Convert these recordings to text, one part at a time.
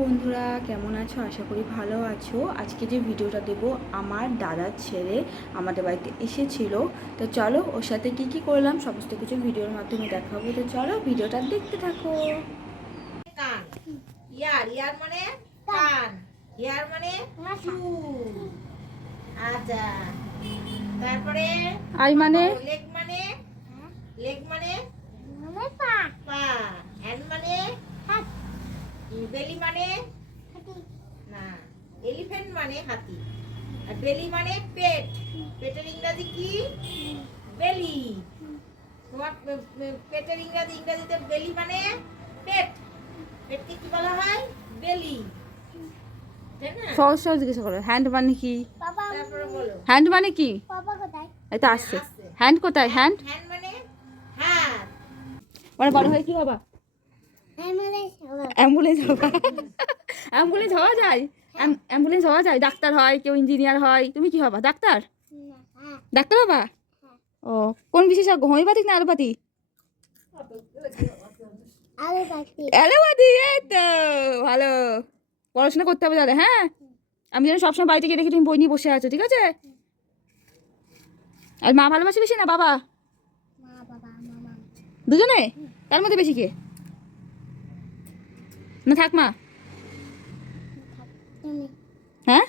বন্ধুরা, কেমন আছো? আশা করি ভালো আছো। আজকে যে ভিডিওটা দেব, আমার দাদার ছেলে আমাদের বাড়িতে এসেছিল। তো চলো ওর সাথে কি করলাম সমস্ত কিছু ভিডিওর মাধ্যমে দেখাবো। তো চলো ভিডিওটা দেখতে থাকো। কান, ইয়ার ইয়ার মানে কান, ইয়ার মানে চুল। আচ্ছা, তারপরে আই মানে লেগ মানে লেগ মানে পা, পা। হ্যান্ড মানে হাত। বেলি মানে না, এলিফ্যান্ট মানে হাতি। আর বেলি মানে পেট। পেটের ইংরেজি কি? বেলি। তোমার পেটের ইংরেজিতে বেলি মানে পেট। পেটকে কি বলা হয়? বেলি। তাই না? সহজ সহজ জিজ্ঞাসা করো। হ্যান্ড মানে কি? তারপরে বলো। হ্যান্ড মানে কি? পাপা কোথায়? এই তো আসছে। হ্যান্ড কোথায়? হ্যান্ড হ্যান্ড মানে হাত। মানে বড় হয়ে কি হবা? অ্যাম্বুলেন্স হবা। অ্যাম্বুলেন্স হওয়া যায়? অ্যাম্বুলেন্স হওয়া যায়? ডাক্তার হয়, কেউ ইঞ্জিনিয়ার হয়, তুমি কি হবা? ডাক্তার? ডাক্তার হবা? ও, কোন বিশেষজ্ঞ, হোমিওপ্যাথিক না অ্যালোপ্যাথি? অ্যালোপ্যাথি। এই তো ভালো। পড়াশোনা করতে হবে তাহলে। হ্যাঁ, আমি যেন সবসময় বাড়িতে গিয়ে দেখি তুমি বই নিয়ে বসে আছো, ঠিক আছে? আর মা ভালোবাসে বেশি না বাবা? দুজনে? তার মধ্যে বেশি কে? না থাক মা। হ্যাঁ,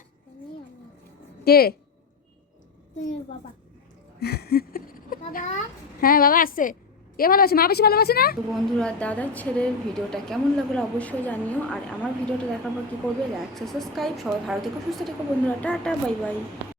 কে? হ্যাঁ বাবা আসছে। কে ভালোবাসে? মা বেশি ভালোবাসে না? তো বন্ধুরা, দাদার ছেলের ভিডিওটা কেমন লাগলো অবশ্যই জানিও। আর আমার ভিডিওটা দেখার পর কী করবে? Like, subscribe. সবাই ভালো থেকো, সুস্থ থেকো বন্ধুরা। Tata, bye bye.